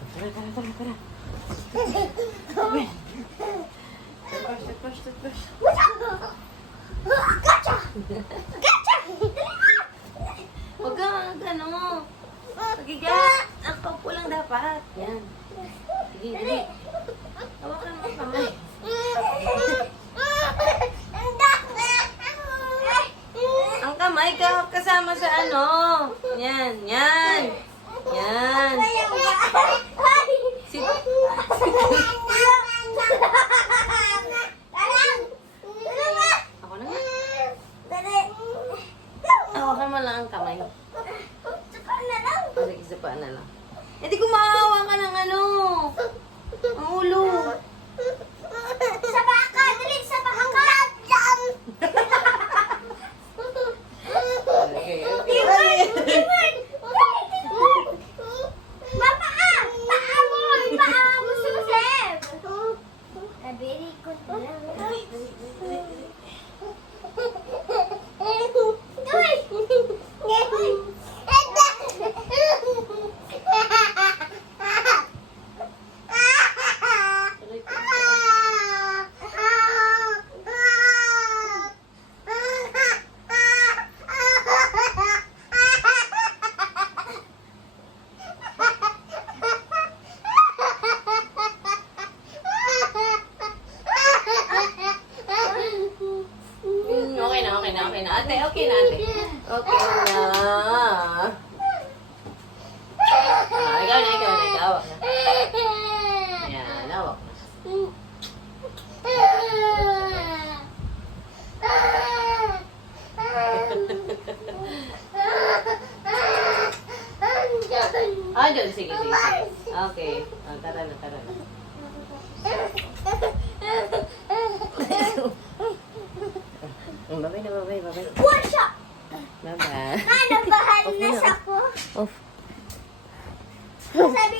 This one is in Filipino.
Tara. Toothbrush. Gotcha! Huwag ka, ano. Pagiga. Nakapaupo lang dapat. Yan. Sige, dali. Hawakan mo ang kamay. Ang kamay ka kasama sa ano. Yan. Ako na nga. Hawakan mo lang ang kamay. Sige, isa pa na lang. Hindi ko maawa ka ng ano. Ang ulo. Sa baka! Dali! Sa baka! Okay. Timon! Paa mo! Sumusib! Very good lang. Okay na. Ate, okay na, ate. Okay na. Ikaw na. Hawak na. Ayan, hawak na. Doon. Sige. Okay. Tara na. Bye-bye. What's up? Bye-bye. Nabahan na sa ko. Off. Sabi